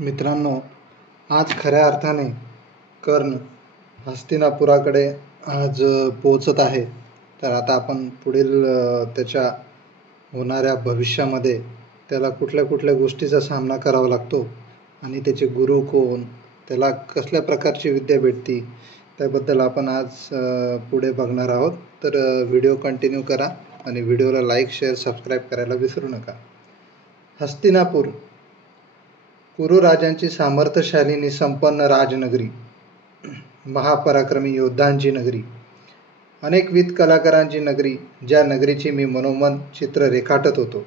मित्रांनो, आज खऱ्या अर्थाने कर्ण हस्तिनापुराकडे आज पोहोचत आहे. तर आता आपण पुढील त्याच्या होणाऱ्या भविष्यामध्ये त्याला कुठल्या कुठल्या गोष्टीचा सामना करावा लागतो आणि त्याचे गुरु कोण, त्याला कसल्या प्रकारची विद्या भेटती, त्याबद्दल आपण आज पुढे बघणार आहोत. तर व्हिडिओ कंटिन्यू करा आणि व्हिडिओला लाईक, शेअर, सबस्क्राईब करायला विसरू नका. हस्तिनापूर कुरु राजांची सामर्थ्यशाली संपन्न राजनगरी, महापराक्रमी योद्धांची नगरी, अनेकविध कलाकारांची नगरी, ज्या नगरीची मी मनोमन चित्र रेखाटत होतो,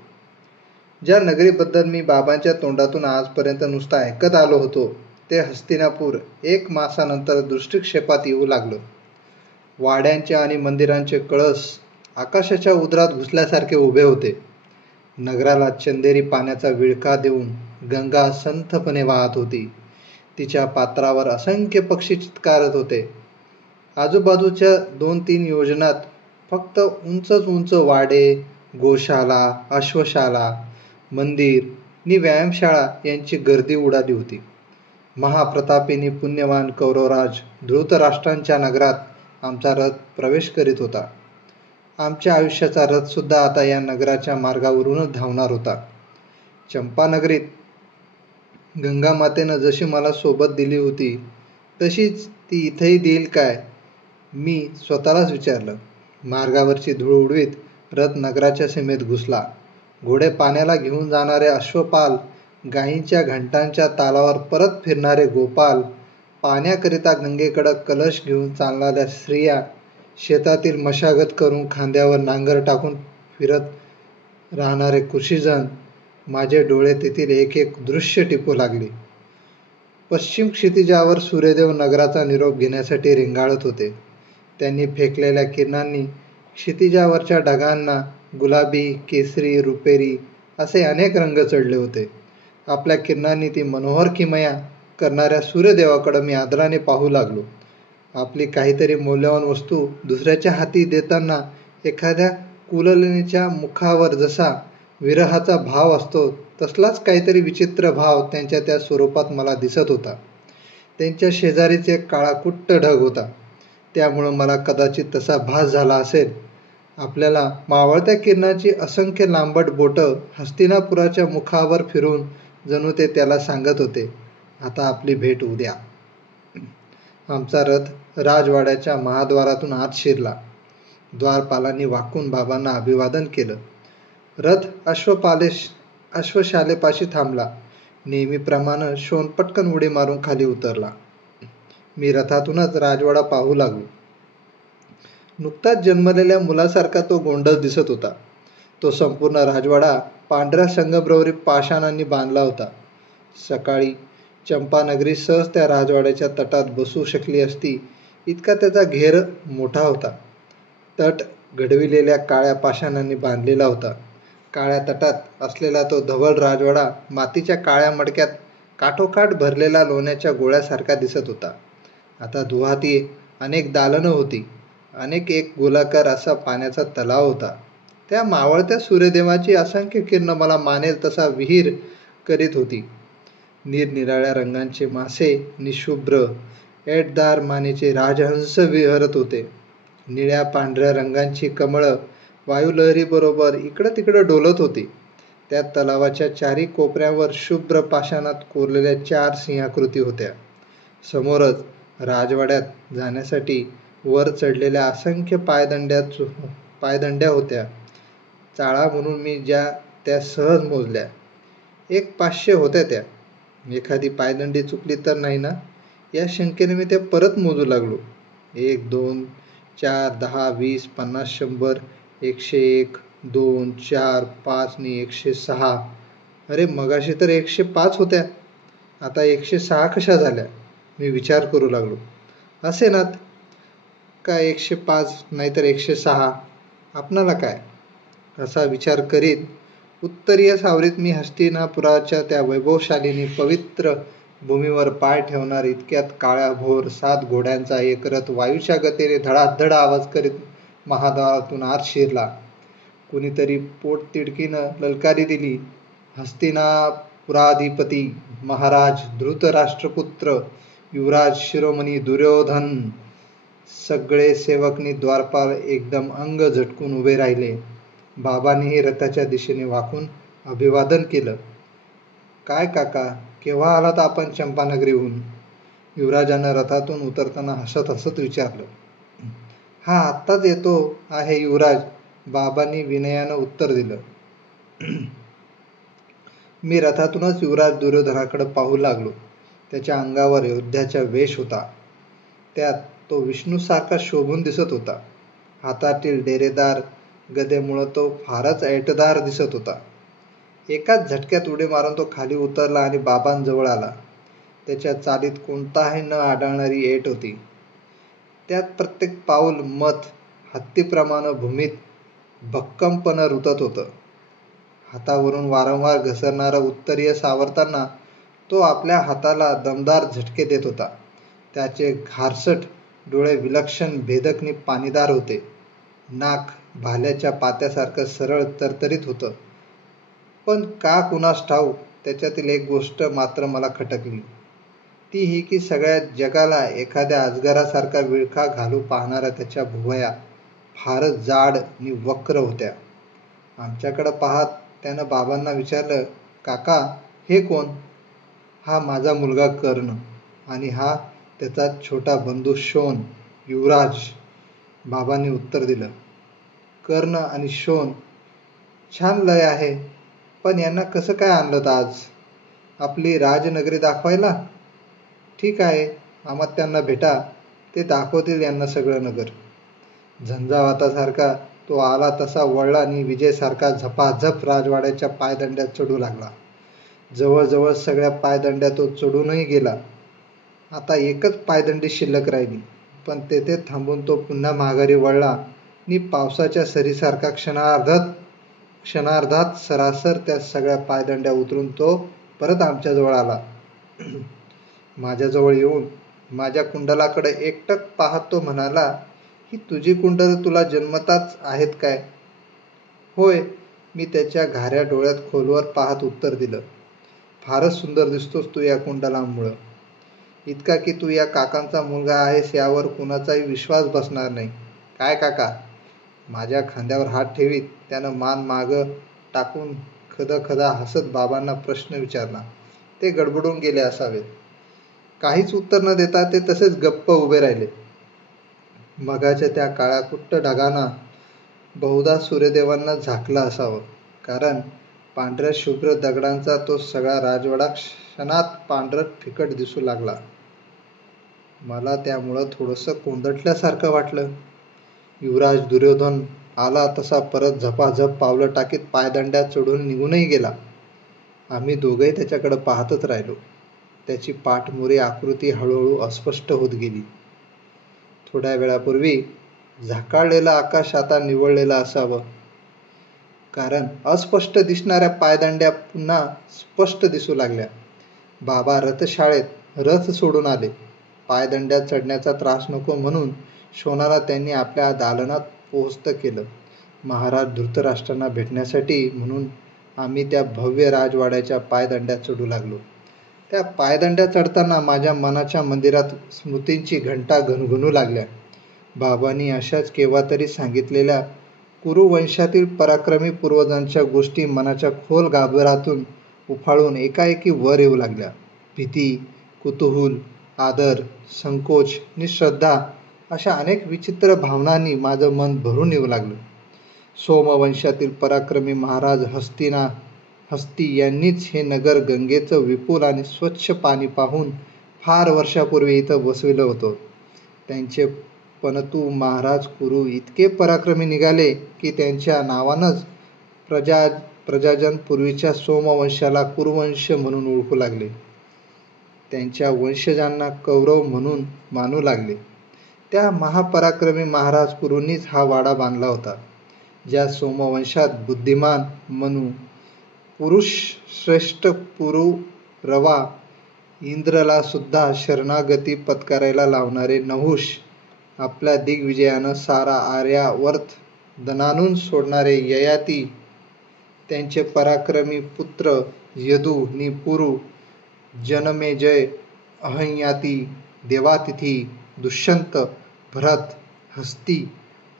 ज्या नगरीबद्दल मी बाबांच्या तोंडातून आजपर्यंत नुसतं ऐकत आलो होतो, ते हस्तिनापूर 1 मासानंतर दृष्टिक्षेपात येऊ लागलं. वाड्यांचे आणि मंदिरांचे कळस आकाशाच्या उदरात घुसल्यासारखे उभे होते. नगराला चंदेरी पाण्याचा विळखा देऊन गंगा संथपणे वाहत होती. तिच्या पात्रावर असंख्य पक्षी चित्कारत होते. आजूबाजूच्या 2-3 योजनात फक्त उंचच उंच वाडे, गोशाला, अश्वशाला, मंदिर नि व्यायामशाळा यांची गर्दी उडाली होती. महाप्रतापिनी पुण्यवान कौरवराज धृतराष्ट्रांच्या नगरात आमचा रथ प्रवेश करीत होता. आमच्या आयुष्याचा रथसुद्धा आता या नगराच्या मार्गावरूनच धावणार होता. चंपानगरीत गंगामातेनं जशी मला सोबत दिली होती, तशीच ती इथंही देईल काय, मी स्वतःलाच विचारलं. मार्गावरची धूळ उडवीत रथ नगराच्या सीमेत घुसला. घोडे पाण्याला घेऊन जाणारे अश्वपाल, गायींच्या घंटांच्या तालावर परत फिरणारे गोपाल, पाण्याकरिता गंगेकडं कलश घेऊन चालणाऱ्या स्त्रिया, शेतातील मशागत करून खांद्यावर नांगर टाकून फिरत राहणारे कृषीजन, माझे डोळे तेथील एक एक दृश्य टिपू लागले. पश्चिम क्षितिजावर सूर्यदेव नगराचा निरोप घेण्यासाठी रेंगाळत होते. त्यांनी फेकलेल्या किरणांनी क्षितिजावरच्या ढगांना गुलाबी, केसरी, रुपेरी असे अनेक रंग चढले होते. आपल्या किरणांनी ती मनोहर किमया करणाऱ्या सूर्यदेवाकडे मी आदराने पाहू लागलो. आपली काहीतरी मौल्यवान वस्तू दुसऱ्याच्या हाती देताना एखाद्या कुललेच्या मुखावर जसा विरहाचा भाव असतो, तसलाच काहीतरी विचित्र भाव त्यांच्या त्या स्वरूपात मला दिसत होता. त्यांच्या शेजारीच एक काळाकुट्ट ढग होता, त्यामुळं मला कदाचित तसा भास झाला असेल. आपल्याला मावळत्या किरणाची असंख्य लांबट बोटं हस्तिनापुराच्या मुखावर फिरून जणू ते त्याला सांगत होते, आता आपली भेट उद्या. आमचा रथ राजवाड्याच्या महाद्वारातून आत शिरला. द्वारपालांनी वाकून बाबांना अभिवादन केलं. रथ अश्वशालेपाशी थांबला. नेहमीप्रमाणे शोण पटकन उडी मारून खाली उतरला. मी रथातूनच राजवाडा पाहू लागलो. नुकताच जन्मलेल्या मुलासारखा तो गोंडस दिसत होता. तो संपूर्ण राजवाडा पांढऱ्या संगमरवरी पाषाणांनी बांधला होता. सकाळी चंपानगरी सहज त्या राजवाड्याच्या तटात बसू शकली असती, इतका त्याचा घेर मोठा होता. तट घडविलेल्या काळ्या पाषाणांनी बांधलेला होता. काळ्या तटात असलेला तो धवल राजवाडा मातीच्या काळ्या मडक्यात काठोकाठ भरलेला लोण्याच्या गोळ्यासारखा दिसत होता. आता दुहाती अनेक दालनं होती. अनेक एक गोलाकार असा पाण्याचा तलाव होता. त्या मावळत्या सूर्यदेवाची असंख्य किरणं मला मानेल तसा विहीर करीत होती. निरनिराळ्या रंगांचे मासे, निशुभ्र ऐटदार मानेचे राजहंस विहरत होते. निळ्या पांढऱ्या रंगांची कमळं वायुलहरीबरोबर इकडं तिकडं डोलत होती. त्या तलावाच्या चारी कोपऱ्यावर शुभ्र पाषाणात कोरलेल्या 4 सिंहाकृती होत्या. समोरच राजवाड्यात जाण्यासाठी वर चढलेल्या असंख्य पायदंड्या होत्या. चाळा म्हणून मी त्या सहज मोजल्या. 500 होत्या त्या. एखादी पायदंडी चुकली तर नाही ना, या शंकेने मी त्या परत मोजू लागलो. 1, 2, 4, 10, 20, 50, 100, 101, 2, 4, 5 नि 106. अरे मगाशी तर 105 होत्या, आता 106 कशा झाल्या, मी विचार करू लागलो. असे ना का 105 नाहीतर 106, आपणाला काय, असा विचार करीत उत्तरीय सावरीत मी हस्तिनापुराच्या त्या वैभवशालीनी पवित्र भूमीवर पाय ठेवणार इतक्यात काळ्याभोर 7 घोड्यांचा एक रथ वायूच्या गतीने धडाधड आवाज करीत महाद्वारातून आत शिरला. कुणीतरी पोटतिडकीनं ललकारी दिली, हस्तिनापुराधिपती महाराज धृतराष्ट्रपुत्र युवराज शिरोमणी दुर्योधन सगळे सेवकनी द्वारपाल एकदम अंग झटकून उभे राहिले. बाबांनीही रथाच्या दिशेने वाकून अभिवादन केलं. काय काका, केव्हा आलात आपण चंपानगरीहून? युवराजानं रथातून उतरताना हसत हसत विचारलं. हा आत्ताच येतो आहे युवराज, बाबांनी विनयानं उत्तर दिलं. मी रथातूनच युवराज दुर्योधनाकडे पाहू लागलो. त्याच्या अंगावर योद्ध्याचा वेश होता. त्यात तो विष्णूसारखा शोभून दिसत होता. हातातील डेरेदार गदेमुळं तो फारच ऐटदार दिसत होता. एकाच झटक्यात उडी मारून तो खाली उतरला आणि बाबांजवळ आला. त्याच्या चालीत कोणताही न आढळणारी ऐट होती. त्यात प्रत्येक पाऊल मत हत्तीप्रमाणे भूमीत भक्कमपणे रुतत होतं. हातावरून वारंवार घसरणारं उत्तरीय सावरताना तो आपल्या हाताला दमदार झटके देत होता. त्याचे घारसट डोळे विलक्षण भेदकनी पाणीदार होते. नाक भाल्याच्या पात्यासारखं सरळ तरतरीत होतं. पण का कुणास ठाऊक त्याच्यातील एक गोष्ट मात्र मला खटकली. ती ही की सगळ्या जगाला एखाद्या अजगरासारखा विळखा घालू पाहणाऱ्या त्याच्या भुवया फारच जाड आणि वक्र होत्या. आमच्याकडं पाहत त्यानं बाबांना विचारलं, काका हे कोण? हा माझा मुलगा कर्ण आणि हा त्याचा छोटा बंधू शोण, युवराज, बाबांनी उत्तर दिलं. कर्ण आणि शोण, छान लय आहे. पण यांना कसं काय आणलं आज आपली राजनगरी दाखवायला? ठीक आहे, अमात्यांना भेटा, ते दाखवतील यांना सगळं नगर. झंझावातासारखा तो आला तसा वळला आणि विजयसारखा झपाझप राजवाड्याच्या पायदंड्यात चढू लागला. जवळजवळ सगळ्या पायदंड्या तो चढूनही गेला. आता एकच पायदंडी शिल्लक राहिली. पण तेथे थांबून तो पुन्हा माघारी वळला आणि पावसाच्या सरीसारखा क्षणार्धात सरासर त्या सगळ्या पायदंड्या उतरून तो परत आमच्याजवळ आला. माझ्याजवळ येऊन माझ्या कुंडलाकडे एकटक पाहत तो म्हणाला, ही तुझी कुंडलं तुला जन्मताच आहेत काय? होय, मी त्याच्या घाऱ्या डोळ्यात खोलवर पाहत उत्तर दिलं. फारच सुंदर दिसतोस तू या कुंडलामुळं. इतका की तू या काकांचा मुलगा आहेस यावर कुणाचाही विश्वास बसणार नाही. काय काका? माझ्या खांद्यावर हात ठेवीत त्यानं मान मागं टाकून खदखदा हसत बाबांना प्रश्न विचारला. ते गडबडून गेले असावेत. काहीच उत्तर न देता ते तसेच गप्प उभे राहिले. मगाच्या त्या काळ्याकुट्ट ढगांना बहुधा सूर्यदेवांना झाकलं असावं, कारण पांढऱ्या शुभ्र दगडांचा तो सगळा राजवाडा क्षणात पांढरट फिकट दिसू लागला. मला त्यामुळं थोडंसं कोंदटल्यासारखं वाटलं. युवराज दुर्योधन आला तसा परत झपाझप पावलं टाकीत पायदंड्या चढून निघूनही गेला. आम्ही दोघंही त्याच्याकडे पाहतच राहिलो. त्याची पाठमोरी आकृती हळूहळू अस्पष्ट होत गेली. थोड्या वेळापूर्वी झाकाळलेलं आकाश आता निवळलेलं असावं, कारण अस्पष्ट दिसणाऱ्या पायदंड्या पुन्हा स्पष्ट दिसू लागल्या. बाबा रथशाळेत रथ सोडून आले. पायदंड्या चढण्याचा त्रास नको म्हणून शोणाला त्यांनी आपल्या दालनात पोहोचतं केलं. महाराज धृतराष्ट्रांना भेटण्यासाठी म्हणून आम्ही त्या भव्य राजवाड्याच्या पायदंड्या चढू लागलो. त्या पायदंड्या चढताना माझ्या मनाच्या मंदिरात स्मृतींची घंटा घणघणू लागल्या. बाबांनी अशाच केव्हा तरी सांगितलेल्या कुरुवंशातील पराक्रमी पूर्वजांच्या गोष्टी मनाच्या खोल गाभाऱ्यातून उफाळून एकाएकी वर येऊ लागल्या. भीती, कुतूहल, आदर, संकोच आणि श्रद्धा अशा अनेक विचित्र भावनांनी माझं मन भरून येऊ लागलं. सोमवंशातील पराक्रमी महाराज हस्ती यांनीच हे नगर गंगेचं विपुल आणि स्वच्छ पाणी पाहून फार वर्षापूर्वी इथं बसविलं होतं. त्यांचे पणतू महाराज कुरु इतके पराक्रमी निघाले की त्यांच्या नावानंच प्रजाजन पूर्वीच्या सोमवंशाला कुरुवंश म्हणून ओळखू लागले. त्यांच्या वंशजांना कौरव म्हणून मानू लागले. त्या महापराक्रमी महाराज कुरूंनीच हा वाडा बांधला होता. ज्या सोमवंशात बुद्धिमान मनू, पुरुष श्रेष्ठ पुरुरवा, इंद्रला सुद्धा शरणागती पत्करायला लावणारे नहुष, आपल्या दिग्विजयानं सारा आर्यावर्त दणाणून सोडणारे ययाती, त्यांचे पराक्रमी पुत्र यदू नि पुरू, जनमेजय, अहंयाती, देवातिथी, दुष्यंत, भरत, हस्ती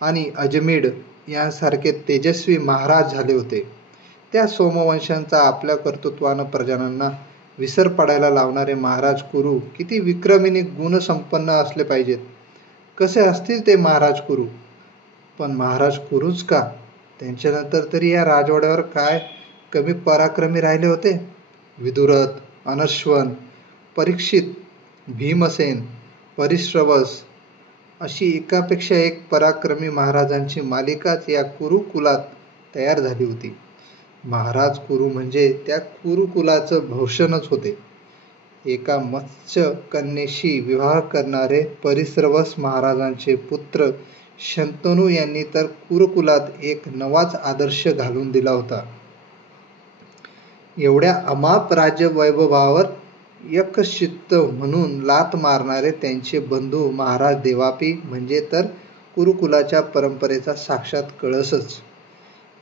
आणि अजमेड यांसारखे तेजस्वी महाराज झाले होते. त्या सोमवंशांचा आपल्या कर्तृत्वानं प्रजांना विसर पडायला लावणारे महाराज कुरु किती विक्रमी गुणसंपन्न असले पाहिजेत. कसे असतील ते महाराज कुरु. पण महाराज कुरुच का? त्यांच्यानंतर तरी या राजवाड्यावर काय कमी पराक्रमी राहिले होते? विदुरथ, अनश्वन, परीक्षित, भीमसेन, परिश्रवस अशी एकापेक्षा एक पराक्रमी महाराजांची मालिकाच या कुरुकुलात तयार झाली होती. महाराज कुरु म्हणजे त्या कुरुकुलाचं भूषणच होते. एका मत्स्य कन्येशी विवाह करणारे परिश्रवस महाराजांचे पुत्र शंतनू यांनी तर कुरुकुलात एक नवाच आदर्श घालून दिला होता. एवढ्या अमाप राज्यवैभवावर यकश्चित्त म्हणून लाथ मारणारे त्यांचे बंधू महाराज देवापी म्हणजे तर कुरुकुलाच्या परंपरेचा साक्षात कळसच.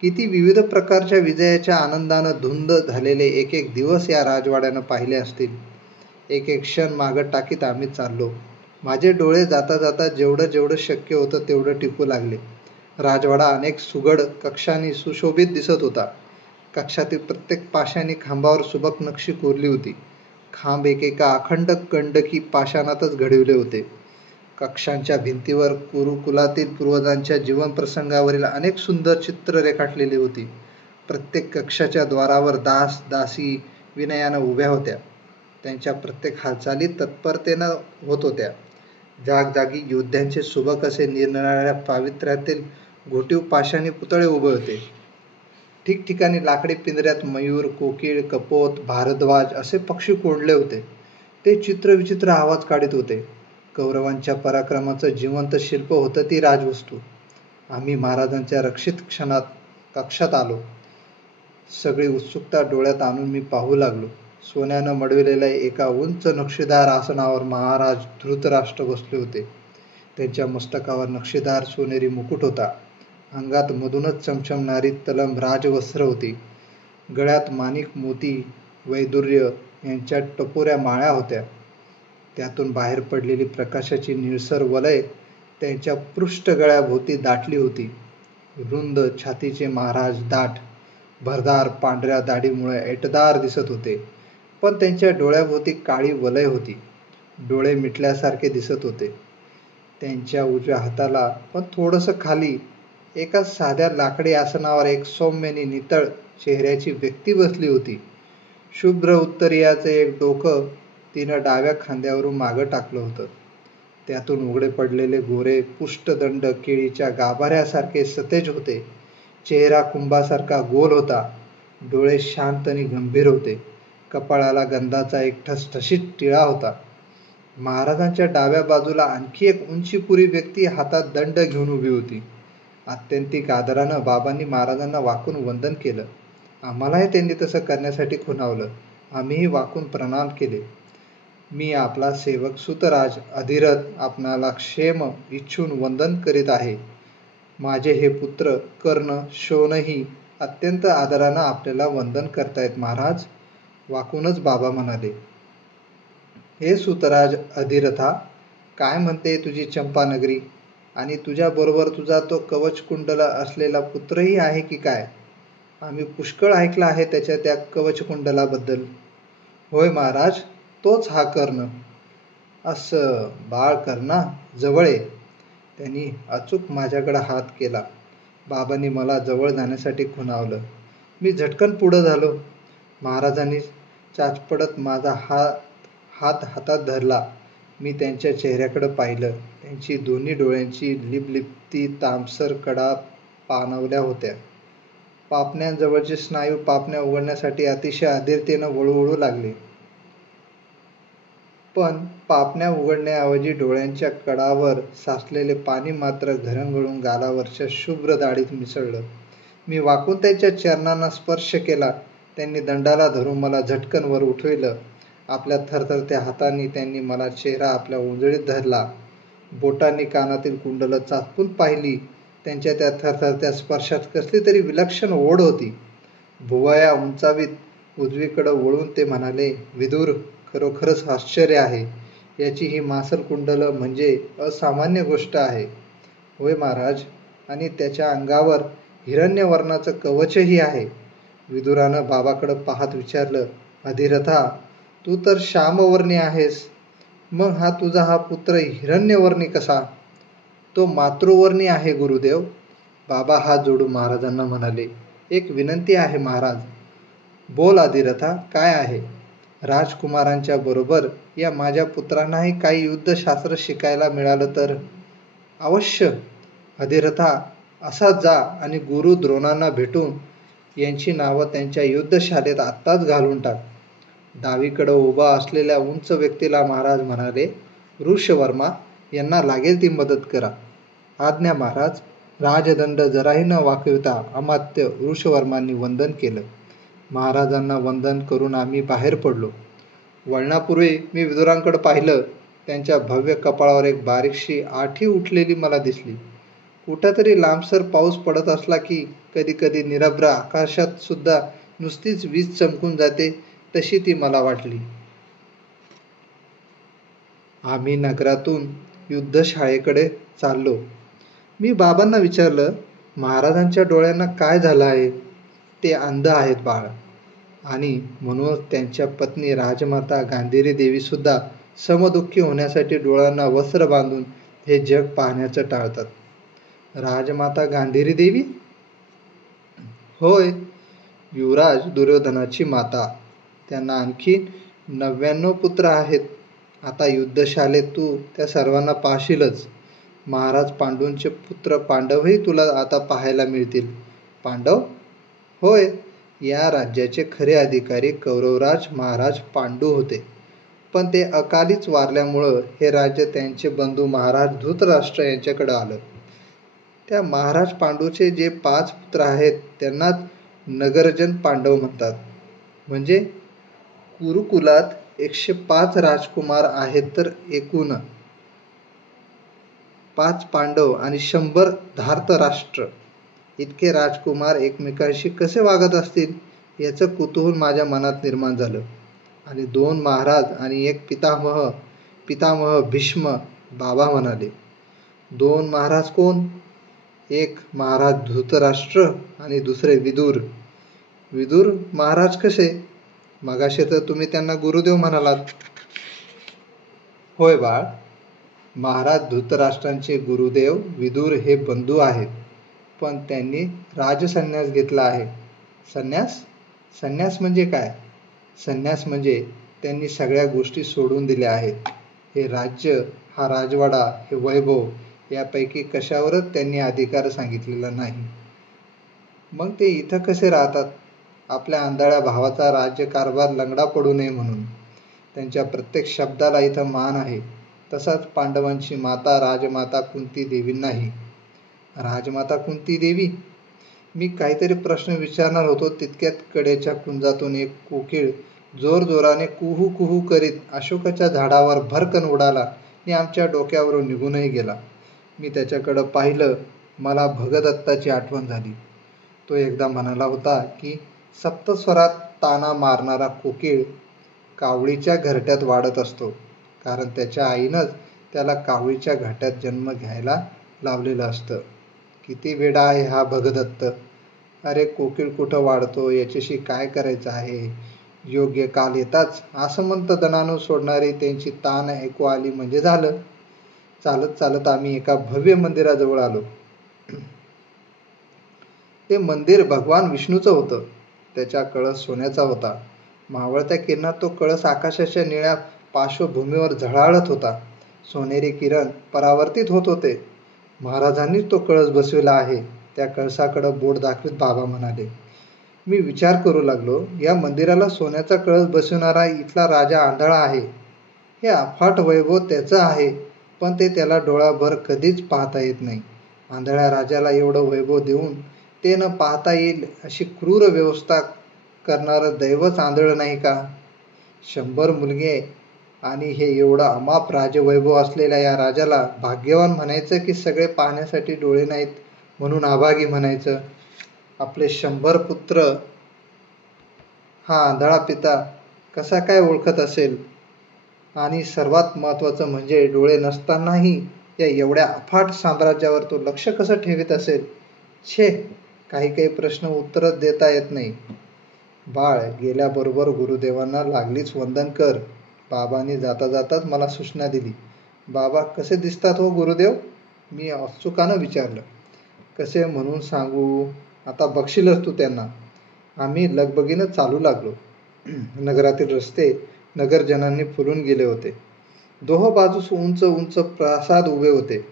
किती विविध प्रकारच्या विजयाच्या आनंदानं धुंद झालेले एक एक दिवस या राजवाड्यानं पाहिले असतील. एक एक क्षण मागं टाकीत आम्ही चाललो. माझे डोळे जाता जाता जेवढं शक्य होतं तेवढं टिपू लागले. राजवाडा अनेक सुगड कक्षांनी सुशोभित दिसत होता. कक्षातील प्रत्येक पाषाणी खांबावर सुबक नक्षी कोरली होती. खांब एकेका अखंड गंडकी पाषाणातच घडविले होते. कक्षांच्या भिंतीवर कुरुकुलातील पूर्वजांच्या जीवनप्रसंगावरील अनेक सुंदर चित्र रेखाटलेली होती. प्रत्येक कक्षाच्या द्वारावर दास दासी विनयानं उभ्या होत्या. त्यांच्या प्रत्येक हालचाली तत्परतेनं होत होत्या. जागजागी योद्ध्यांचे सुबक असे निरनिराळ्या पावित्र्यातील घोटीव पाषाणी पुतळे उभे होते. ठिकठिकाणी लाकडी पिंजऱ्यात मयूर, कोकिळ, कपोत, भारद्वाज असे पक्षी कोंडले होते. ते चित्रविचित्र आवाज काढत होते. कौरवांच्या पराक्रमाचं जिवंत शिल्प होतं ती राजवस्तू. आम्ही महाराजांच्या रक्षित क्षणात कक्षात आलो. सगळी उत्सुकता डोळ्यात आणून मी पाहू लागलो. सोन्यानं मडविलेल्या एका उंच नक्षीदार आसनावर महाराज धृतराष्ट्र बसले होते. त्यांच्या मस्तकावर नक्षीदार सोनेरी मुकुट होता. अंगात मधूनच चमचमणारी तलम राजवस्त्र होती. गळ्यात माणिक, मोती, वैदुर्य यांच्या टपोऱ्या माळ्या होत्या. त्यातून बाहेर पडलेली प्रकाशाची निळसर वलय त्यांच्या पृष्ठगळ्याभोवती दाटली होती. रुंद छातीचे महाराज दाट, भरदार पांढऱ्या दाढीमुळे ऐटदार दिसत होते. पण त्यांच्या डोळ्याभोवती काळी वलय होती. डोळे मिटल्यासारखे दिसत होते. त्यांच्या उजव्या हाताला पण थोडंसं खाली एका साध्या लाकडी आसनावर एक सौम्य आणि नितळ चेहऱ्याची व्यक्ती बसली होती. शुभ्र उत्तरीयाचं एक डोकं तिनं डाव्या खांद्यावरून मागं टाकलं होतं. त्यातून उघडे पडलेले गोरे पुष्टदंड केळीच्या गाभाऱ्यासारखे सतेज होते. चेहरा कुंभासारखा गोल होता. डोळे शांत आणि गंभीर होते. कपाळाला गंधाचा एक ठसठशीत टिळा होता. महाराजांच्या डाव्या बाजूला आणखी एक उंचीपुरी व्यक्ती हातात दंड घेऊन उभी होती. आत्यंतिक आदरानं बाबांनी महाराजांना वाकून वंदन केलं. आम्हालाही त्यांनी तसं करण्यासाठी खुणावलं. आम्हीही वाकून प्रणाम केले. मी आपला सेवक सुतराज अधिरथ आपणाला क्षेम इच्छून वंदन करीत आहे. माझे हे पुत्र कर्ण, शोणही अत्यंत आदरानं आपल्याला वंदन करतायत महाराज. वाकूनच बाबा म्हणाले, हे सुतराज अधिरथा, काय म्हणते तुझी चंपानगरी? आणि तुझ्याबरोबर तुझा तो कवचकुंडल असलेला पुत्रही आहे की काय? आम्ही पुष्कळ ऐकलं आहे त्याच्या त्या कवचकुंडलाबद्दल. होय महाराज, तोच हा कर्ण. असं बाळ कर्णा, जवळ ये. त्यांनी अचूक माझ्याकडे हात केला. बाबांनी मला जवळ जाण्यासाठी खुणावलं. मी झटकन पुढं झालो. महाराजांनी चाचपडत माझा हात हातात धरला. मी त्यांच्या चेहऱ्याकडे पाहिलं. त्यांची दोन्ही डोळ्यांची लिपलिपती तांबसर कडा पाणवल्या होत्या. पापण्यांजवळचे स्नायू पापण्या उघडण्यासाठी अतिशय अधीरतेनं वळू लागले. पण पापण्या उघडण्याऐवजी डोळ्यांच्या कडावर साचलेले पाणी मात्र घरंगळून गालावरच्या शुभ्र दाढीत मिसळलं. मी वाकून त्यांच्या चरणांना स्पर्श केला. त्यांनी दंडाला धरून मला झटकन वर उठविलं. आपल्या थरथरत्या हातांनी त्यांनी मला चेहरा आपल्या उंजळीत धरला. बोटांनी कानातील कुंडलं चाचपून पाहिली. त्यांच्या त्या थरथरत्या स्पर्शात कसली तरी विलक्षण ओढ होती. भुवया उंचावीत उजवीकडं वळून ते म्हणाले, विदुर, खरोखरच आश्चर्य आहे. याची ही मासल कुंडल म्हणजे असामान्य गोष्ट आहे. होय महाराज, आणि त्याच्या अंगावर हिरण्यवर्णाचं कवचही आहे. विदुरानं बाबाकडे पाहत विचारलं, अधिरथा, तू तर श्यामवर्णी आहेस, मग तुझा पुत्र हिरण्यवर्णी कसा? तो मातृवर्णी आहे गुरुदेव. बाबा हात जोडून महाराजांना म्हणाले, एक विनंती आहे महाराज. बोल अधिरथा, काय आहे? राजकुमारांच्या बरोबर या माझ्या पुत्रांनाही काही युद्धशास्त्र शिकायला मिळालं तर? अवश्य. अधिरथा, असाच जा आणि गुरु द्रोणांना भेटून यांची नावं त्यांच्या युद्धशालेत आत्ताच घालून टाक. डावीकडं उभा असलेल्या उंच व्यक्तीला महाराज म्हणाले, ऋषवर्मा यांना लागेल ती मदत करा. आज्ञा महाराज. राजदंड जराही न वाकविता अमात्य ऋषवर्मांनी वंदन केलं. महाराजांना वंदन करून आम्ही बाहेर पडलो. वळणापूर्वी मी विदुरांकडे पाहिलं. त्यांच्या भव्य कपाळावर एक बारीकशी आठी उठलेली मला दिसली. कुठंतरी लांबसर पाऊस पडत असला की कधी कधी निरभ्र आकाशात सुद्धा नुसतीच वीज चमकून जाते, तशी ती मला वाटली. आम्ही नगरातून युद्धशाळेकडे चाललो. मी बाबांना विचारलं, महाराजांच्या डोळ्यांना काय झालं आहे? ते अंध आहेत बाळ, आणि म्हणून त्यांच्या पत्नी राजमाता गांधारी देवी सुद्धा समदुःखी होण्यासाठी डोळ्यांना वस्त्र बांधून हे जग पाहण्याचं टाळतात. राजमाता गांधारी देवी? होय, युवराज दुर्योधनाची माता. त्यांना आणखी 99 पुत्र आहेत. आता युद्धशालेत तू त्या सर्वांना पाहशीलच. महाराज पांडूंचे पुत्र पांडवही तुला आता पाहायला मिळतील. पांडव? होय, या राज्याचे खरे अधिकारी कौरवराज महाराज पांडू होते, पण ते अकालीच वारल्यामुळं हे राज्य त्यांचे बंधू महाराज धृतराष्ट्र यांच्याकडे आलं. त्या महाराज पांडूचे जे 5 पुत्र आहेत त्यांनाच नगरजन पांडव म्हणतात. म्हणजे कुरुकुलात 105 राजकुमार आहेत, तर एकूण 5 पांडव आणि 100 धार्तराष्ट्र. इतके राजकुमार एकमेकांशी कसे वागत असतील याचं कुतूहल माझ्या मनात निर्माण झालं. आणि 2 महाराज आणि एक पितामह भीष्म. बाबा म्हणाले, 2 महाराज कोण? एक महाराज धृतराष्ट्र आणि दुसरे विदुर. विदुर महाराज कसे? मगाशी तर तुम्ही त्यांना गुरुदेव म्हणालात. होय बाळ, महाराज धृतराष्ट्रांचे गुरुदेव विदुर हे बंधू आहेत, पण त्यांनी राजसन्यास घेतला आहे. संन्यास? संन्यास म्हणजे काय? संन्यास म्हणजे त्यांनी सगळ्या गोष्टी सोडून दिल्या आहेत. हे राज्य, हा राजवाडा, हे वैभव यापैकी कशावरच त्यांनी अधिकार सांगितलेला नाही. मग ते इथं कसे राहतात? आपल्या आंधळ्या भावाचा राज्यकारभार लंगडा पडू नये म्हणून. त्यांच्या प्रत्येक शब्दाला इथं मान आहे. तसाच पांडवांची माता राजमाता कुंती देवींनाही. राजमाता कुंती देवी? मी काहीतरी प्रश्न विचारणार होतो तितक्यात कडेच्या कुंजातून एक कोकिळ जोरजोराने कुहू कुहू करीत अशोकाच्या झाडावर भरकन उडाला आणि आमच्या डोक्यावरून निघूनही गेला. मी त्याच्याकडं पाहिलं. मला भगदत्ताची आठवण झाली. तो एकदा म्हणाला होता की सप्तस्वरात ताना मारणारा कोकिळ कावळीच्या घरट्यात वाढत असतो, कारण त्याच्या आईनंच त्याला कावळीच्या घरट्यात जन्म घ्यायला लावलेलं असतं. किती वेडा आहे हा भगदत्त. अरे, कोकिळ कुठं वाढतो याच्याशी काय करायचं आहे? योग्य काल येताच आसमंत दणाणू सोडणारी त्यांची तान ऐकू आली म्हणजे झालं. चालत चालत आम्ही एका भव्य मंदिराजवळ आलो. ते मंदिर भगवान विष्णूचं होतं. त्याचा कळस सोन्याचा होता. मावळत्या किरणात तो कळस आकाशाच्या निळ्या पार्श्वभूमीवर झळाळत होता. सोनेरी किरण परावर्तित होत होते. महाराजांनीच तो कळस बसविला आहे. त्या कळसाकडे बोट दाखवीत बाबा म्हणाले. मी विचार करू लागलो, या मंदिराला सोन्याचा कळस बसविणारा इथला राजा आंधळा आहे. हे अफाट वैभव त्याचं आहे, पण ते त्याला डोळाभर कधीच पाहता येत नाही. आंधळ्या राजाला एवढं वैभव देऊन ते न पाहता येईल अशी क्रूर व्यवस्था करणारं दैवच आंधळं नाही का? 100 मुलगे आणि हे एवढं अमाप राजवैभव असलेल्या या राजाला भाग्यवान म्हणायचं की सगळे पाहण्यासाठी डोळे नाहीत म्हणून अभागी म्हणायचं? आपले 100 पुत्र हा आंधळा पिता कसा काय ओळखत असेल? आणि सर्वात महत्त्वाचं म्हणजे डोळे नसतानाही या एवढ्या अफाट साम्राज्यावर तो लक्ष कसं ठेवीत असेल. छे, काही काही प्रश्न उत्तरच देता येत नाही. बाळ गेल्याबरोबर गुरुदेवांना लागलीच वंदन कर. बाबांनी जाता जाताच मला सूचना दिली. बाबा कसे दिसतात हो गुरुदेव? मी उत्सुकानं विचारलं. कसे म्हणून सांगू, आता बघशीलच तू त्यांना. आम्ही लगबगीनं चालू लागलो. नगरातील रस्ते नगरजनांनी फुलून गेले होते. दोह बाजूस उंच उंच प्रासाद उभे होते.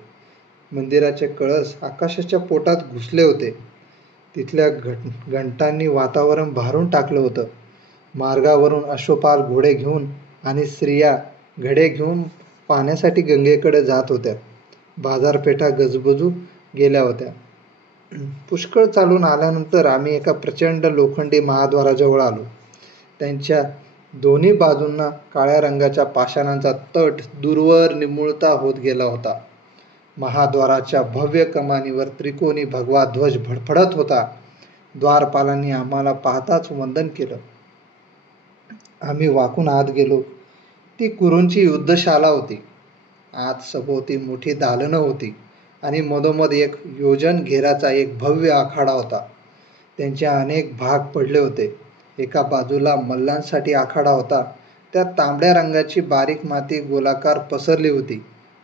मंदिराचे कळस आकाशाच्या पोटात घुसले होते. तिथल्या घंटांनी वातावरण भारून टाकलं होतं. मार्गावरून अश्वपाल घोडे घेऊन आणि स्त्रिया घडे घेऊन पाण्यासाठी गंगेकडे जात होत्या. बाजारपेठा गजबजू गेल्या होत्या. पुष्कळ चालून आल्यानंतर आम्ही एका प्रचंड लोखंडी महाद्वाराजवळ आलो. त्यांच्या दोन्ही बाजूंना काळ्या रंगाच्या पाषाणांचा तट दूरवर निमुळता होत गेला होता. महाद्वाराच्या भव्य कमानीवर त्रिकोणी भगवा ध्वज फडफडत होता. द्वारपालांनी आम्हाला पाहताच वंदन केलं. आम्ही वाकून आत गेलो. ती कुरूंची युद्धशाला होती. आत सभोवती मोठी दालनं होती आणि मधोमध एक योजन घेराचा एक भव्य आखाडा होता. त्यांचे अनेक भाग पडले होते. एका बाजूला मल्लांसाठी आखाडा होता. त्यात तांबड्या रंगाची बारीक माती गोलाकार पसरली होती.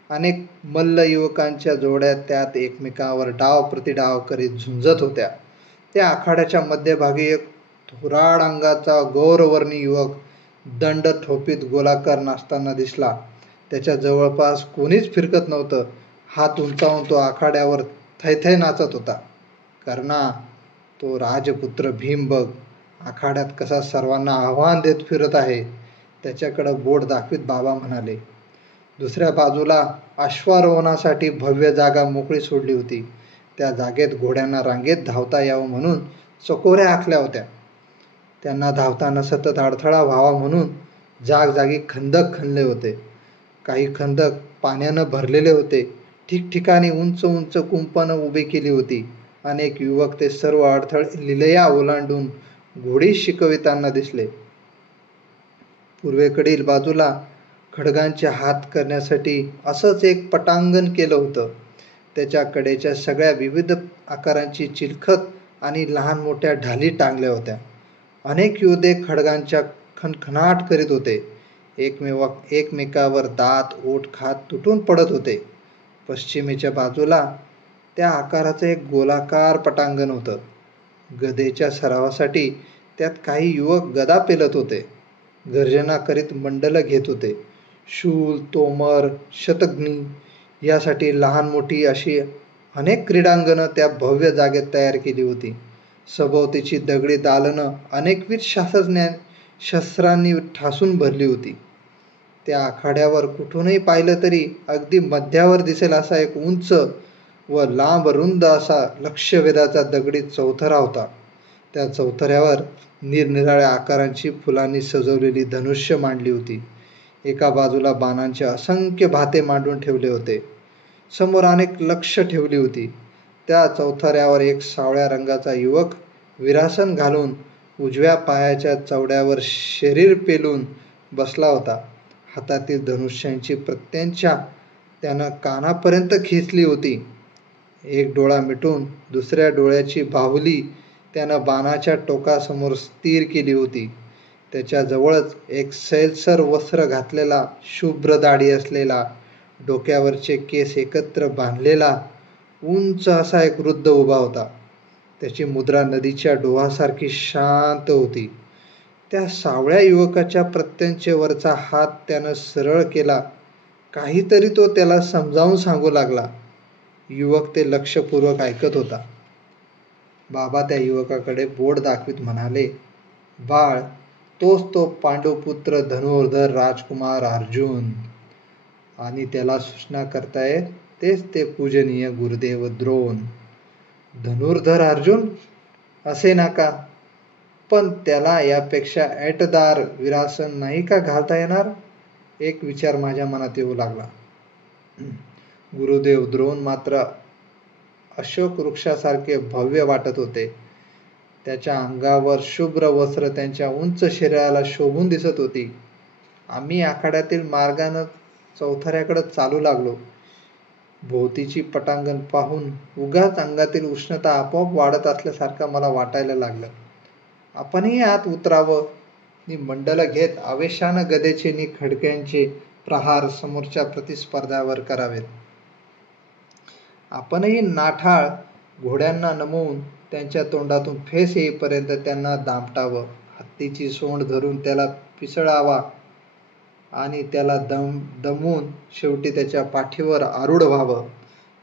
अनेक मल्ल युवकांच्या जोड्या त्यात एकमेकांवर डाव प्रतिडाव करीत झुंजत होत्या. त्या आखाड्याच्या मध्यभागी एक थोराड अंगाचा गौरवर्णी युवक दंड थोपीत गोलाकार नाचताना दिसला. त्याच्या जवळपास कोणीच फिरकत नव्हतं. हात उंचावून तो आखाड्यावर थैथै नाचत होता. कर्णा, तो राजपुत्र भीम बघ, आखाड्यात कसा सर्वांना आव्हान देत फिरत आहे. त्याच्याकडं बोट दाखवीत बाबा म्हणाले. दुसऱ्या बाजूला अश्वारोहणासाठी भव्य जागा मोकळी सोडली होती. त्या जागेत घोड्यांना रांगेत धावता यावं म्हणून चकोऱ्या आखल्या होत्या. त्यांना धावताना सतत अडथळा व्हावा म्हणून जागजागी खंदक खणले होते. काही खंदक पाण्यानं भरलेले होते. ठिकठिकाणी उंच उंच कुंपणं उभी केली होती. अनेक युवक ते सर्व अडथळे लिलया ओलांडून घोडी शिकविताना दिसले. पूर्वेकडील बाजूला खडगांचे हात करण्यासाठी असंच एक पटांगण केलं होतं. त्याच्या कडेच्या सगळ्या विविध आकारांची चिलखत आणि लहान मोठ्या ढाली टांगल्या होत्या. अनेक योद्धे खडगांच्या खणखणाट करीत होते. एकमेकावर दात ओठ खात तुटून पडत होते. पश्चिमेच्या बाजूला त्या आकाराचं एक गोलाकार पटांगण होतं. गदेच्या सरावासाठी त्यात काही युवक गदा पेलत होते. गर्जना करीत मंडलं घेत होते. शूल, तोमर, शतघ्नी यासाठी लहान मोठी अशी अनेक क्रीडांगणं त्या भव्य जागेत तयार केली होती. सभोवतीची दगडी दालनं अनेकविध शस्त्रांनी ठासून भरली होती. त्या आखाड्यावर कुठूनही पाहिलं तरी अगदी मध्यावर दिसेल असा एक उंच व लांब रुंद असा लक्ष्यवेधाचा दगडी चौथरा होता. त्या चौथऱ्यावर निरनिराळ्या आकारांची फुलांनी सजवलेली धनुष्य मांडली होती. एका बाजूला बाणांचे असंख्य भाते मांडून ठेवले होते. समोर अनेक लक्ष्य ठेवली होती. त्या चौथऱ्यावर एक सावळ्या रंगाचा युवक विरासन घालून उजव्या पायाच्या चवड्यावर शरीर पेलून बसला होता. हातातील धनुष्यांची प्रत्यंचा त्यानं कानापर्यंत खेचली होती. एक डोळा मिटून दुसऱ्या डोळ्याची बाहुली त्यानं बाणाच्या टोकासमोर स्थिर केली होती. त्याच्या जवळच एक सैलसर वस्त्र घातलेला, शुभ्र दाढी असलेला, डोक्यावरचे केस एकत्र बांधलेला उंच असा एक वृद्ध उभा होता. त्याची मुद्रा नदीच्या डोहासारखी शांत होती. त्या सावळ्या युवकाच्या प्रत्यंचेवरचा हात त्यानं सरळ केला. काहीतरी तो त्याला समजावून सांगू लागला. युवक ते लक्षपूर्वक ऐकत होता. बाबा त्या युवकाकडे बोट दाखवीत म्हणाले, बाळ, तोच तो पांडुपुत्र धनुर्धर राजकुमार अर्जुन. आणि त्याला सूचना करतायत तेच ते पूजनीय गुरुदेव द्रोण. धनुर्धर अर्जुन? असे नका, पण त्याला यापेक्षा ऐटदार विरासन नाही का घालता येणार? एक विचार माझ्या मनात येऊ लागला. गुरुदेव द्रोण मात्र अशोक वृक्षासारखे भव्य वाटत होते. त्याच्या अंगावर शुभ्र वस्त्र त्यांच्या उंच शरीराला शोभून दिसत होती. आम्ही आखाड्यातील मार्गानं चौथऱ्याकडे चालू लागलो. भोवतीची पटांगण पाहून उगाच अंगातील उष्णता आपोआप वाढत असल्यासारखं मला वाटायला लागलं. आपणही आत उतरावं नि मंडल घेत आवेशानं गदेचे नि खडक्यांचे प्रहार समोरच्या प्रतिस्पर्ध्यावर करावेत. आपणही नाठाळ घोड्यांना नमवून त्यांच्या तोंडातून फेस येईपर्यंत त्यांना दामटावं, हत्तीची सोंड धरून त्याला पिसळावा आणि त्याला दमवून शेवटी त्याच्या पाठीवर आरूढ व्हावं.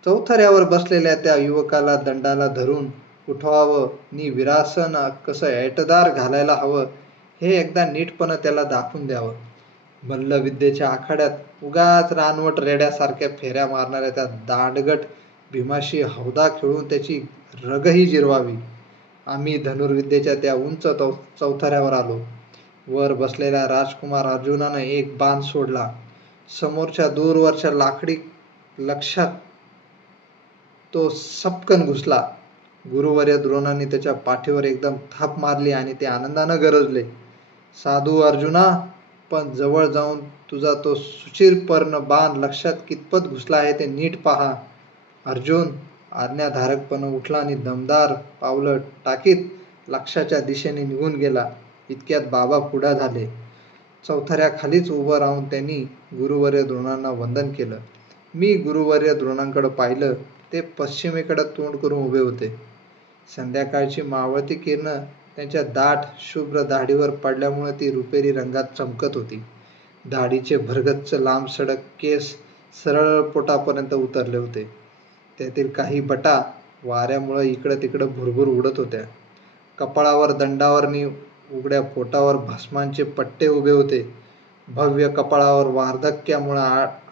चौथऱ्यावर बसलेल्या त्या युवकाला दंडाला धरून उठवावं नि विरासन कसं ऐटदार घालायला हवं हे एकदा नीटपणं त्याला दाखवून द्यावं. मल्लविद्येच्या आखाड्यात उगाच रानवट रेड्यासारख्या फेऱ्या मारणाऱ्या त्या दांडगट भीमाशी हौदा खेळून त्याची रगही जिरवावी. आम्ही धनुर्विद्येच्या त्या उंच चौथऱ्यावर आलो. वर बसलेल्या राजकुमार अर्जुनानं एक बाण सोडला. समोरच्या दूरवरच्या लाकडी लक्षात तो सपकन घुसला. गुरुवर्य द्रोणांनी त्याच्या पाठीवर एकदम थाप मारली आणि ते आनंदानं गरजले, साधू अर्जुना, पण जवळ जाऊन तुझा तो सुचिरपर्ण बाण लक्षात कितपत घुसला आहे ते नीट पहा. अर्जुन आज्ञाधारकपणे उठला आणि दमदार पावलं टाकीत लक्षाच्या दिशेने निघून गेला. इतक्यात बाबा पुढे झाले. चौथऱ्याखालीच उभं राहून त्यांनी गुरुवर्य द्रोणांना वंदन केलं. मी गुरुवर्य द्रोणांकडे पाहिलं. ते पश्चिमेकडे तोंड करून उभे होते. संध्याकाळची मावळती किरणं त्यांच्या दाट शुभ्र दाढीवर पडल्यामुळे ती रुपेरी रंगात चमकत होती. दाढीचे भरगच्च लांब सडक केस सरळ पोटापर्यंत उतरले होते. त्यातील काही बटा वाऱ्यामुळे इकडं तिकडं भुरभुर उडत होत्या. कपाळावर दंडावर नि उघड्या पोटावर भस्मांचे पट्टे उभे होते. भव्य कपाळावर वार्धक्यामुळे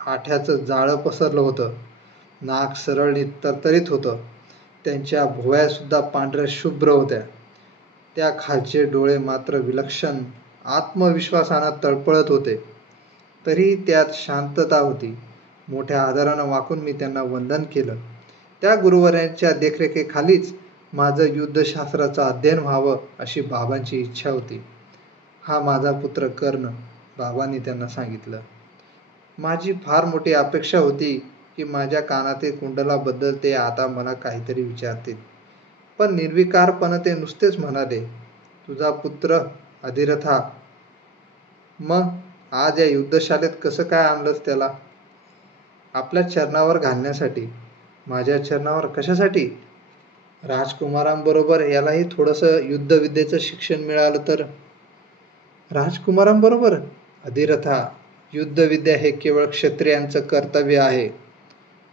आठ्याचं जाळं पसरलं होतं. नाक सरळ नि तरतरीत होतं. त्यांच्या भुवया सुद्धा पांढऱ्या शुभ्र होत्या. त्या खालचे डोळे मात्र विलक्षण आत्मविश्वासानं तळपळत होते. तरी त्यात शांतता होती. मोठ्या आदरानं वाकून मी त्यांना वंदन केलं. त्या गुरुवर्यांच्या देखरेखीखालीच माझं युद्धशास्त्राचं अध्ययन व्हावं अशी बाबांची इच्छा होती. हा माझा पुत्र कर्ण, बाबांनी त्यांना सांगितलं. माझी फार मोठी अपेक्षा होती की माझ्या कानातील कुंडलाबद्दल ते आता मला काहीतरी विचारतील. पण निर्विकारपणे ते नुसतेच म्हणाले, तुझा पुत्र अधिरथा. मग आज या युद्धशाळेत कसं काय आणलंस त्याला? आपल्या चरणावर घालण्यासाठी. माझ्या चरणावर कशासाठी? राजकुमारांबरोबर यालाही थोडंसं युद्धविद्येचं शिक्षण मिळालं तर. राजकुमारांबरोबर? अधिरथा, युद्धविद्या हे केवळ क्षत्रियांचं कर्तव्य आहे.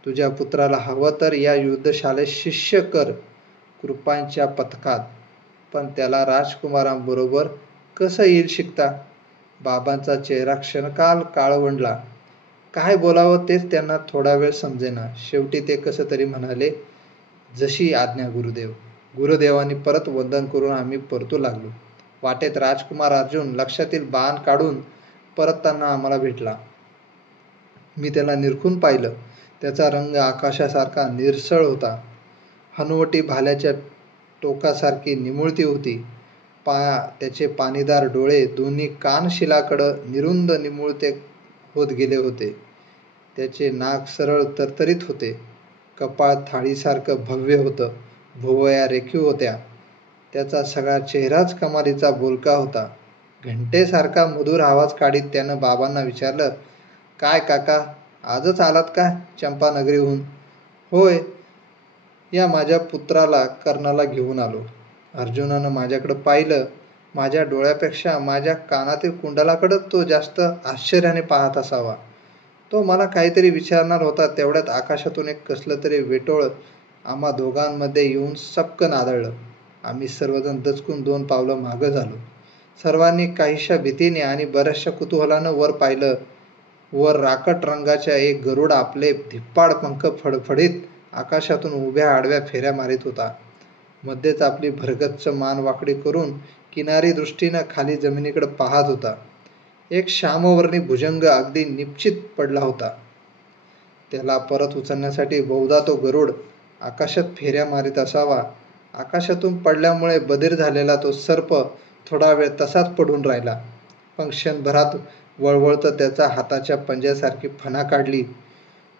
तुझ्या पुत्राला हवं तर या युद्धशाळेत शिष्य कर कृपांच्या पथकात. पण त्याला राजकुमारांबरोबर कसं येईल शिकता? बाबांचा चेहरा क्षणकाल काळवंडला. काय बोलावं तेच त्यांना थोडा वेळ समजेना. शेवटी ते कसं तरी म्हणाले, जशी आज्ञा गुरुदेव. गुरुदेवांनी परत वंदन करून आम्ही परतू लागलो. वाटेत राजकुमार अर्जुन लक्षातील बाण काढून परतताना आम्हाला भेटला. मी त्याला निरखून पाहिलं. त्याचा रंग आकाशासारखा निरसळ होता. हनुवटी भाल्याच्या टोकासारखी निमुळती होती. त्याचे पाणीदार डोळे दोन्ही कानशिलाकडं निरुंद निमुळते होत गेले होते. त्याचे नाक सरळ तरतरीत होते. कपाळ थाळीसारखं भव्य होतं. भुवया रेखीव होत्या. त्याचा सगळा चेहराच कमालीचा बोलका होता. घंटेसारखा मधुर आवाज काढीत त्यानं बाबांना विचारलं, काय काका, आजच आलात का चंपानगरीहून? होय, या माझ्या पुत्राला कर्णाला घेऊन आलो. अर्जुनानं माझ्याकडे पाहिलं. माझ्या डोळ्यापेक्षा माझ्या कानातील कुंडलाकडे तो जास्त आश्चर्याने पाहत असावा. तो मला काहीतरी विचारणार होता तेवढ्यात आकाशातून एक कसलं तरी वेटोळ आम्हा दोघांमध्ये येऊन सपकन आदळलं. आम्ही सर्वजण दचकून 2 पावलं मागं झालो. सर्वांनी काहीशा भीतीने आणि बऱ्याचशा कुतूहलानं वर पाहिलं. वर राकट रंगाच्या एक गरुड आपले धिप्पाड पंख फडफडीत आकाशातून उभ्या आडव्या फेऱ्या मारित होता. मध्येच आपली भरगच्च मान वाकडी करून किनारी दृष्टीनं खाली जमिनीकडे पाहत होता. एक श्यामवर्णी भुजंग अगदी निश्चित पडला होता. त्याला परत उचलण्यासाठी बहुधा तो गरुड आकाशात फेऱ्या मारित असावा. आकाशातून पडल्यामुळे बधीर झालेला तो सर्प थोडा वेळ तसाच पडून राहिला. पण क्षणभरात वळवळत त्याच्या हाताच्या पंज्यासारखी फणा काढली.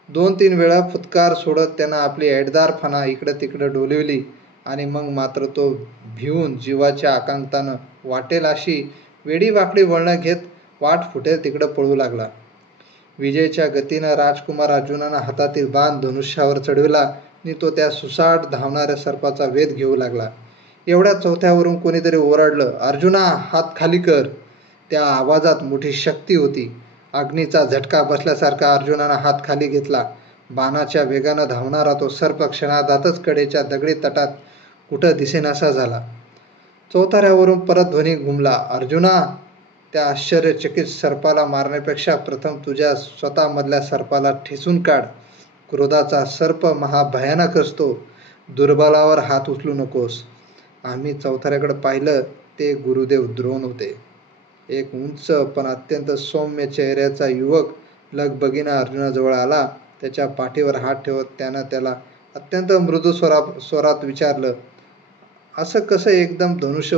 2-3 वेळा फुटकार सोडत त्यानं आपली ऐटदार फणा इकडं तिकडं डोलविली आणि मग मात्र तो भिवून जीवाच्या आकांतानं वाटेल अशी वेडीवाकडी वळणं घेत वाट फुटेल तिकडं पळू लागला. विजेच्या गतीनं राजकुमार अर्जुनानं हातातील बाण धनुष्यावर चढविला आणि तो त्या सुसाट धावणाऱ्या सर्पाचा वेध घेऊ लागला. एवढ्या चौथ्यावरून कोणीतरी ओरडलं, "अर्जुना, हात खाली कर." त्या आवाजात मोठी शक्ती होती. अग्नीचा झटका बसल्यासारखा अर्जुनानं हात खाली घेतला. बाणाच्या वेगानं धावणारा तो सर्प क्षणार्धातच कडेच्या दगडी तटात कुठं दिसेनासा झाला. चौथऱ्यावरून परत ध्वनी घुमला, "अर्जुना, त्या आश्चर्यचकित सर्पाला मारण्यापेक्षा प्रथम तुझ्या स्वतःमधल्या सर्पाला ठेचून काढ. क्रोधाचा सर्प महाभयानक असतो. दुर्बलावर हात उचलू नकोस." आम्ही चौथऱ्याकडे पाहिलं. ते गुरुदेव द्रोण होते. एक उंच पण अत्यंत सौम्य चेहऱ्याचा युवक लगबगीनं अर्जुनाजवळ आला. त्याच्या पाठीवर हात ठेवत त्यानं त्याला अत्यंत मृदू स्वरात विचारलं, "असं कसं एकदम धनुष्य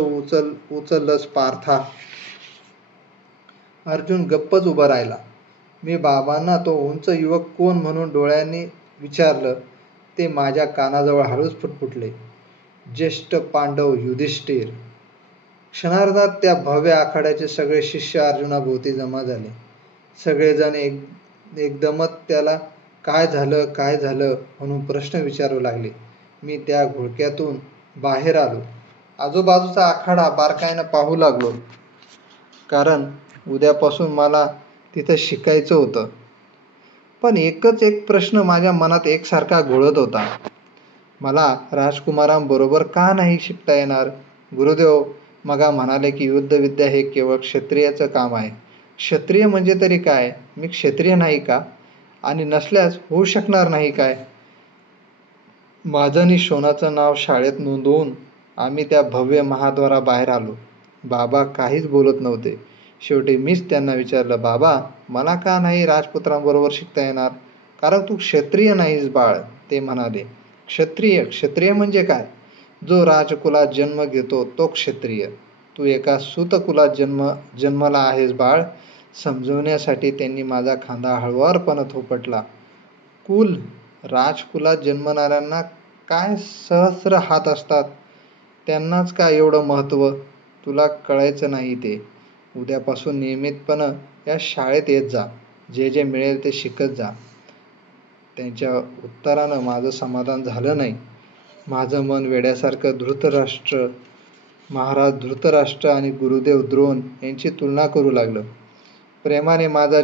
उचललंस पार्था?" अर्जुन गप्पच उभा राहिला. मी बाबांना तो उंच युवक कोण म्हणून डोळ्यांनी विचारलं. ते माझ्या कानाजवळ हळूच फुटफुटले, "ज्येष्ठ पांडव युधिष्ठिर." क्षणार्धात त्या भव्य आखाड्याचे सगळे शिष्य अर्जुनाभोवती जमा झाले. सगळेजण एकदमच त्याला काय झालं म्हणून प्रश्न विचारू लागले. मी त्या घोळक्यातून बाहेर आलो. आजूबाजूचा आखाडा बारकाईनं पाहू लागलो. कारण उद्यापासून मला तिथं शिकायचं होतं. पण एकच एक प्रश्न माझ्या मनात एकसारखा घोळत होता. मला राजकुमारांबरोबर का नाही शिकता येणार? गुरुदेव मगा म्हणाले की युद्धविद्या हे केवळ क्षत्रियाचं काम आहे. क्षत्रिय म्हणजे तरी काय? मी क्षत्रिय नाही का? आणि नसल्यास होऊ शकणार नाही काय? माझं आणि शोनाचं नाव शाळेत नोंदवून आम्ही त्या भव्य महाद्वाराबाहेर आलो. बाबा काहीच बोलत नव्हते. शेवटी मीच त्यांना विचारलं, "बाबा, मला का नाही राजपुत्रांबरोबर शिकता येणार?" "कारण तू क्षत्रिय नाहीस बाळ." ते म्हणाले. क्षत्रिय म्हणजे काय? जो राजकुलात जन्म घेतो तो क्षत्रिय. तू एका सूतकुलात जन्मला आहेस बाळ. समजवण्यासाठी त्यांनी माझा खांदा हळुवारपणे थोपटला. कुल? राजकुलात जन्मणाऱ्यांना काय सहस्र हात असतात. त्यांनाच का एवढं महत्त्व? तुला कळायचं नाही ते. उद्यापासून नियमितपणे या शाळेत येत जा. जे जे मिळेल ते शिकत जा. त्यांच्या उत्तरानं माझं समाधान झालं नाही. माझं मन वेड्यासारखं महाराज धृतराष्ट्र आणि गुरुदेव द्रोण यांची तुलना करू लागलं. प्रेमाने माझा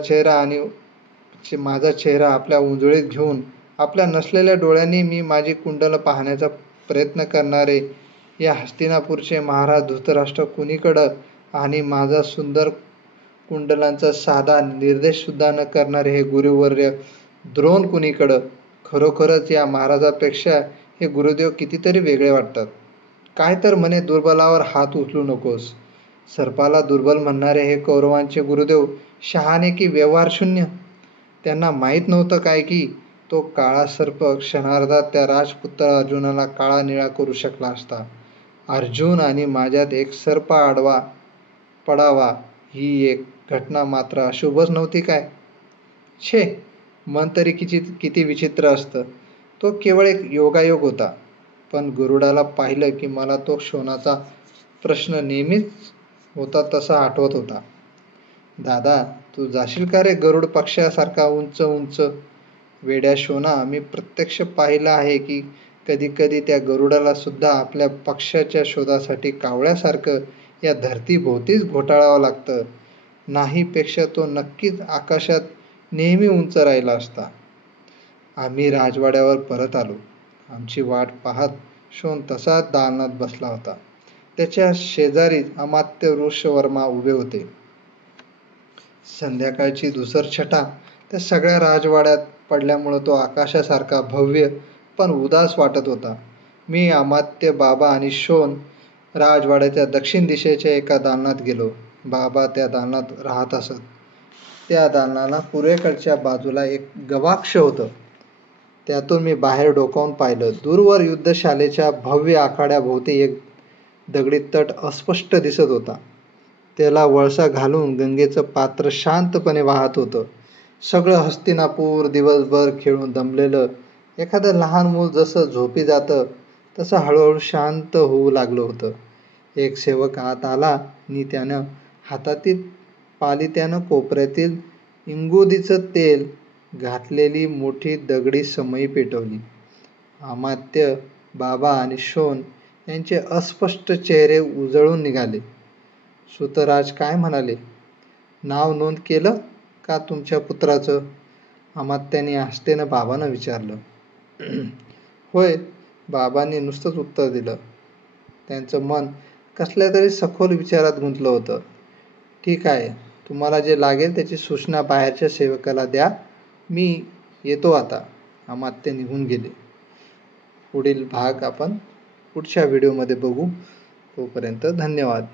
चेहरा आपल्या उंजळीत घेऊन आपल्या नसलेल्या डोळ्यांनी मी माझी कुंडलं पाहण्याचा प्रयत्न करणारे या हस्तिनापूरचे महाराज धृतराष्ट्र कुणीकडं आणि माझा सुंदर कुंडलांचा साधा निर्देशसुद्धा न करणारे हे गुरुवर्य द्रोण कुणीकडं? खरोखरच या महाराजापेक्षा हे गुरुदेव कितीतरी वेगळे वाटतात. काय तर म्हणे दुर्बलावर हात उचलू नकोस. सर्पाला दुर्बल म्हणणारे हे कौरवांचे गुरुदेव शहाणे की व्यवहारशून्य? त्यांना माहीत नव्हतं काय की तो काळा सर्प क्षणार्धात त्या राजपुत्र अर्जुनाला काळा निळा करू शकला असता. अर्जुन आणि माझ्यात एक सर्प आडवा पडावा ही एक घटना मात्र अशुभच नव्हती काय? छे, मन तरी किती विचित्र असतं. तो केवळ एक योगायोग होता. पण गरुडाला पाहिलं की मला तो शोनाचा प्रश्न नेहमीच होता तसा आठवत होता. "दादा, तू जाशील का रे गरुड पक्षासारखा उंच उंच?" "वेड्या शोना, मी प्रत्यक्ष पाहिलं आहे की कधी कधी त्या गरुडाला सुद्धा आपल्या पक्षाच्या शोधासाठी कावळ्यासारखं या धरतीभोवतीच घोटाळावं लागतं. नाही पेक्षा तो नक्कीच आकाशात नेहमी उंच राहिला असता." आम्ही राजवाड्यावर परत आलो. आमची वाट पाहत शोन तसाच दालनात बसला होता. त्याच्या शेजारीच अमात्य ऋषवर्मा उभे होते. संध्याकाळची धुसर छटा त्या सगळ्या राजवाड्यात पडल्यामुळं तो आकाशासारखा भव्य पण उदास वाटत होता. मी, अमात्य, बाबा आणि शोन राजवाड्याच्या दक्षिण दिशेच्या एका दालनात गेलो. बाबा त्या दालनात राहत असत. त्या दालनाला पूर्वेकडच्या बाजूला एक गवाक्ष होतं. त्यातून मी बाहेर डोकावून पाहिलं. दूरवर युद्धशालेच्या भव्य आखाड्याभोवती एक दगडी तट अस्पष्ट दिसत होता. त्याला वळसा घालून गंगेचं पात्र शांतपणे वाहत होतं. सगळं हस्तिनापूर दिवसभर खेळून दमलेलं एखादं लहान मूल जसं झोपी जातं तसं हळूहळू शांत होऊ लागलं होतं. एक सेवक आत आला आणि त्यानं हातातील पालित्यानं कोपऱ्यातील इंगुदीचं तेल घातलेली मोठी दगडी समई पेटवली. अमात्य, बाबा आणि शोन यांचे अस्पष्ट चेहरे उजळून निघाले. सूतराज काय म्हणाले? नाव नोंद केलं का तुमच्या पुत्राचं? अमात्याने आस्थेनं बाबांना विचारलं. होय, बाबांनी नुसतंच उत्तर दिलं. त्यांचं मन कसल्या तरी सखोल विचारात गुंतलं होतं. ठीक आहे, तुम्हाला जे लागेल त्याची सूचना बाहेरच्या सेवकाला द्या. मी येतो आता. अमात्य निघून गेले. पुढील भाग आपण पुढच्या व्हिडिओमध्ये बघू. तोपर्यंत धन्यवाद.